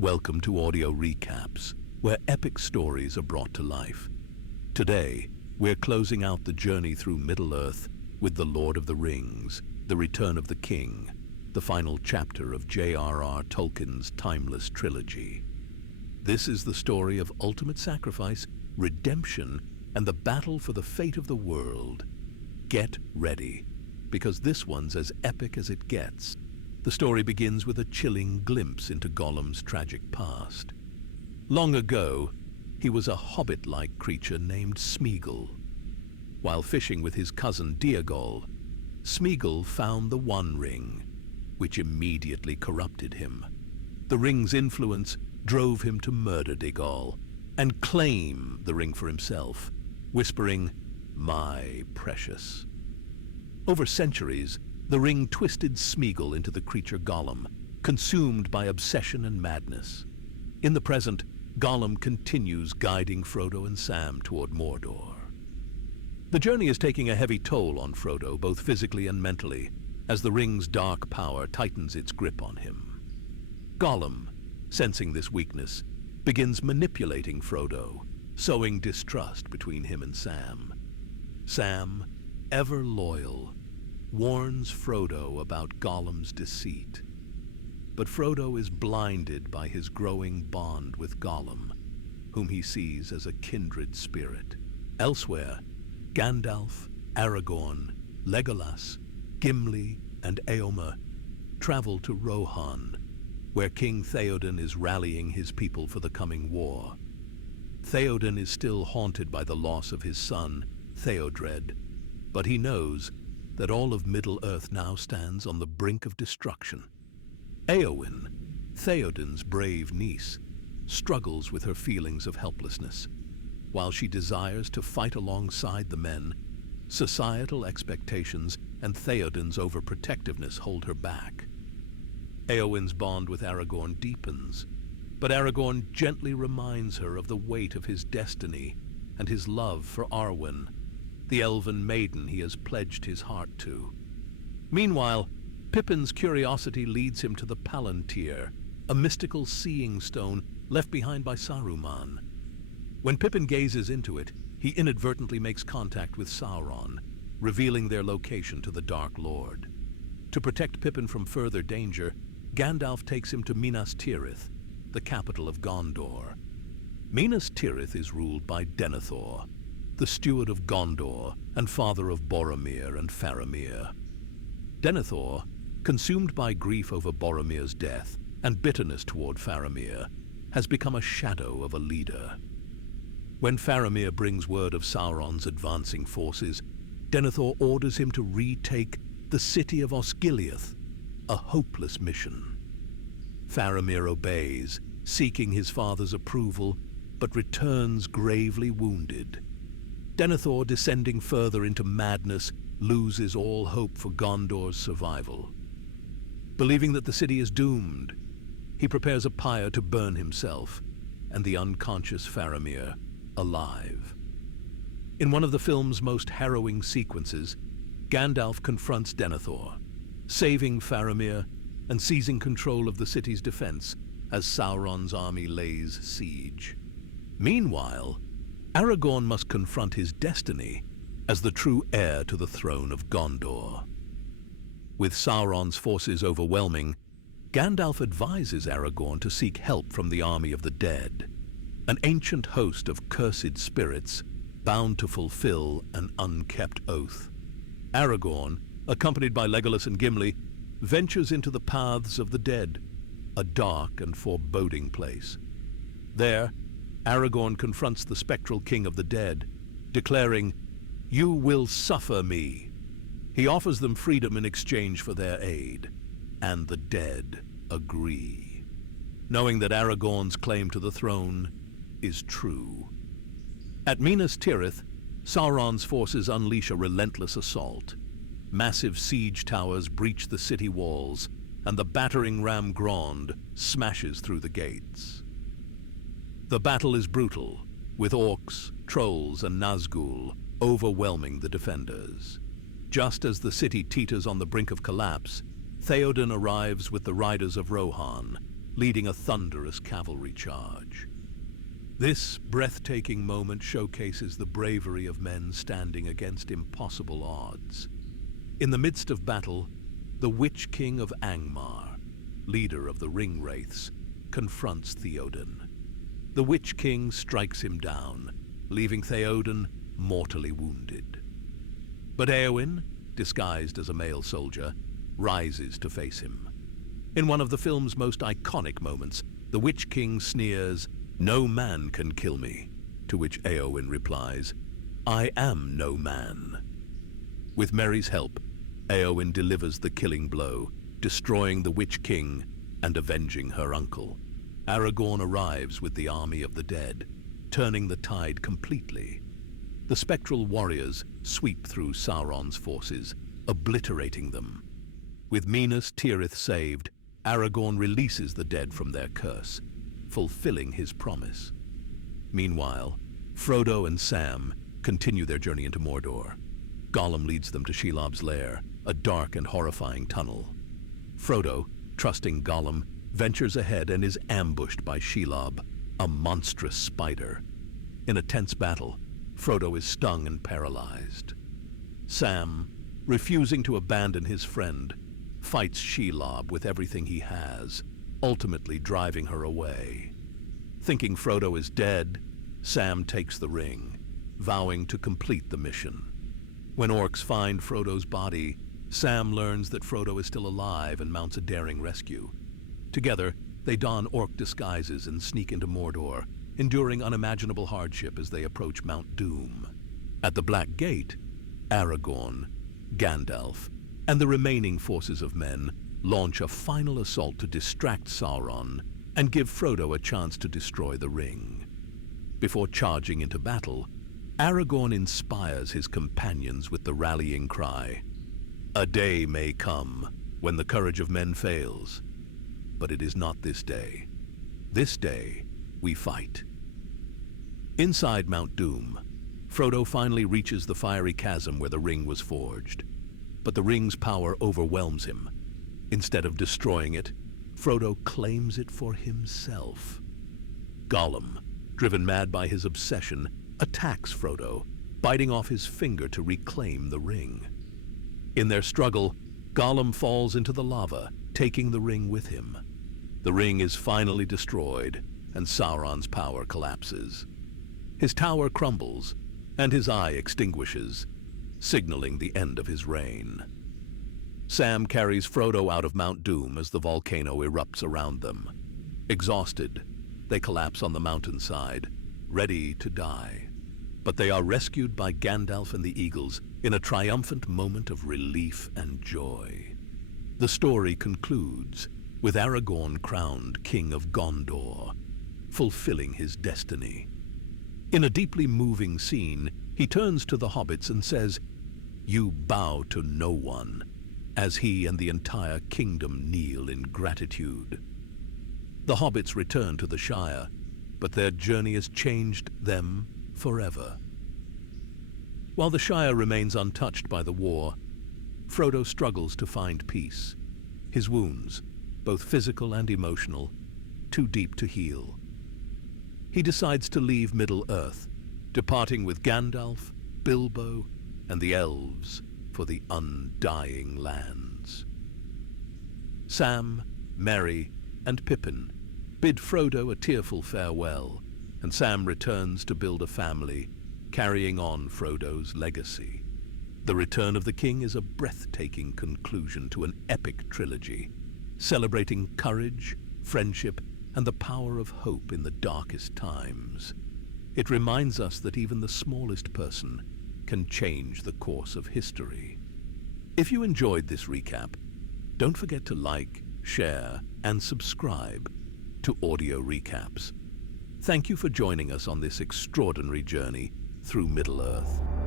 Welcome to Audio Recaps, where epic stories are brought to life. Today, we're closing out the journey through Middle-earth with The Lord of the Rings, The Return of the King, the final chapter of J.R.R. Tolkien's timeless trilogy. This is the story of ultimate sacrifice, redemption, and the battle for the fate of the world. Get ready, because this one's as epic as it gets. The story begins with a chilling glimpse into Gollum's tragic past. Long ago, he was a hobbit-like creature named Smeagol. While fishing with his cousin Diagol, Smeagol found the One Ring, which immediately corrupted him. The ring's influence drove him to murder Diagol and claim the ring for himself, whispering, "My precious." Over centuries, the ring twisted Smeagol into the creature Gollum, consumed by obsession and madness. In the present, Gollum continues guiding Frodo and Sam toward Mordor. The journey is taking a heavy toll on Frodo, both physically and mentally, as the ring's dark power tightens its grip on him. Gollum, sensing this weakness, begins manipulating Frodo, sowing distrust between him and Sam. Sam, ever loyal, warns Frodo about Gollum's deceit. But Frodo is blinded by his growing bond with Gollum, whom he sees as a kindred spirit. Elsewhere, Gandalf, Aragorn, Legolas, Gimli, and Éomer travel to Rohan, where King Theoden is rallying his people for the coming war. Theoden is still haunted by the loss of his son, Theodred, but he knows that all of Middle-earth now stands on the brink of destruction. Éowyn, Theoden's brave niece, struggles with her feelings of helplessness. While she desires to fight alongside the men, societal expectations and Theoden's overprotectiveness hold her back. Éowyn's bond with Aragorn deepens, but Aragorn gently reminds her of the weight of his destiny and his love for Arwen, the elven maiden he has pledged his heart to. Meanwhile, Pippin's curiosity leads him to the Palantir, a mystical seeing stone left behind by Saruman. When Pippin gazes into it, he inadvertently makes contact with Sauron, revealing their location to the Dark Lord. To protect Pippin from further danger, Gandalf takes him to Minas Tirith, the capital of Gondor. Minas Tirith is ruled by Denethor, the steward of Gondor and father of Boromir and Faramir. Denethor, consumed by grief over Boromir's death and bitterness toward Faramir, has become a shadow of a leader. When Faramir brings word of Sauron's advancing forces, Denethor orders him to retake the city of Osgiliath, a hopeless mission. Faramir obeys, seeking his father's approval, but returns gravely wounded. Denethor, descending further into madness, loses all hope for Gondor's survival. Believing that the city is doomed, he prepares a pyre to burn himself and the unconscious Faramir alive. In one of the film's most harrowing sequences, Gandalf confronts Denethor, saving Faramir and seizing control of the city's defense as Sauron's army lays siege. Meanwhile, Aragorn must confront his destiny as the true heir to the throne of Gondor. With Sauron's forces overwhelming, Gandalf advises Aragorn to seek help from the army of the dead, an ancient host of cursed spirits bound to fulfill an unkept oath. Aragorn, accompanied by Legolas and Gimli, ventures into the paths of the dead, a dark and foreboding place. There, Aragorn confronts the spectral king of the dead, declaring, "You will suffer me." He offers them freedom in exchange for their aid, and the dead agree, knowing that Aragorn's claim to the throne is true. At Minas Tirith, Sauron's forces unleash a relentless assault. Massive siege towers breach the city walls, and the battering ram Grond smashes through the gates. The battle is brutal, with orcs, trolls, and Nazgul overwhelming the defenders. Just as the city teeters on the brink of collapse, Theoden arrives with the riders of Rohan, leading a thunderous cavalry charge. This breathtaking moment showcases the bravery of men standing against impossible odds. In the midst of battle, the Witch King of Angmar, leader of the Ring Wraiths, confronts Theoden. The Witch King strikes him down, leaving Theoden mortally wounded. But Éowyn, disguised as a male soldier, rises to face him. In one of the film's most iconic moments, the Witch King sneers, "No man can kill me," to which Éowyn replies, "I am no man." With Merry's help, Éowyn delivers the killing blow, destroying the Witch King and avenging her uncle. Aragorn arrives with the army of the dead, turning the tide completely. The spectral warriors sweep through Sauron's forces, obliterating them. With Minas Tirith saved, Aragorn releases the dead from their curse, fulfilling his promise. Meanwhile, Frodo and Sam continue their journey into Mordor. Gollum leads them to Shelob's lair, a dark and horrifying tunnel. Frodo, trusting Gollum, ventures ahead and is ambushed by Shelob, a monstrous spider. In a tense battle, Frodo is stung and paralyzed. Sam, refusing to abandon his friend, fights Shelob with everything he has, ultimately driving her away. Thinking Frodo is dead, Sam takes the ring, vowing to complete the mission. When orcs find Frodo's body, Sam learns that Frodo is still alive and mounts a daring rescue. Together, they don orc disguises and sneak into Mordor, enduring unimaginable hardship as they approach Mount Doom. At the Black Gate, Aragorn, Gandalf, and the remaining forces of men launch a final assault to distract Sauron and give Frodo a chance to destroy the ring. Before charging into battle, Aragorn inspires his companions with the rallying cry, "A day may come when the courage of men fails, but it is not this day. This day we fight." Inside Mount Doom, Frodo finally reaches the fiery chasm where the ring was forged. But the ring's power overwhelms him. Instead of destroying it, Frodo claims it for himself. Gollum, driven mad by his obsession, attacks Frodo, biting off his finger to reclaim the ring. In their struggle, Gollum falls into the lava, taking the ring with him. The ring is finally destroyed, and Sauron's power collapses. His tower crumbles, and his eye extinguishes, signaling the end of his reign. Sam carries Frodo out of Mount Doom as the volcano erupts around them. Exhausted, they collapse on the mountainside, ready to die. But they are rescued by Gandalf and the Eagles in a triumphant moment of relief and joy. The story concludes with Aragorn crowned King of Gondor, fulfilling his destiny. In a deeply moving scene, he turns to the hobbits and says, "You bow to no one," as he and the entire kingdom kneel in gratitude. The hobbits return to the Shire, but their journey has changed them forever. While the Shire remains untouched by the war, Frodo struggles to find peace. His wounds, both physical and emotional, too deep to heal. He decides to leave Middle-earth, departing with Gandalf, Bilbo, and the elves for the undying lands. Sam, Merry, and Pippin bid Frodo a tearful farewell, and Sam returns to build a family, carrying on Frodo's legacy. The Return of the King is a breathtaking conclusion to an epic trilogy, celebrating courage, friendship, and the power of hope in the darkest times. It reminds us that even the smallest person can change the course of history. If you enjoyed this recap, don't forget to like, share, and subscribe to Audio Recaps. Thank you for joining us on this extraordinary journey through Middle-earth.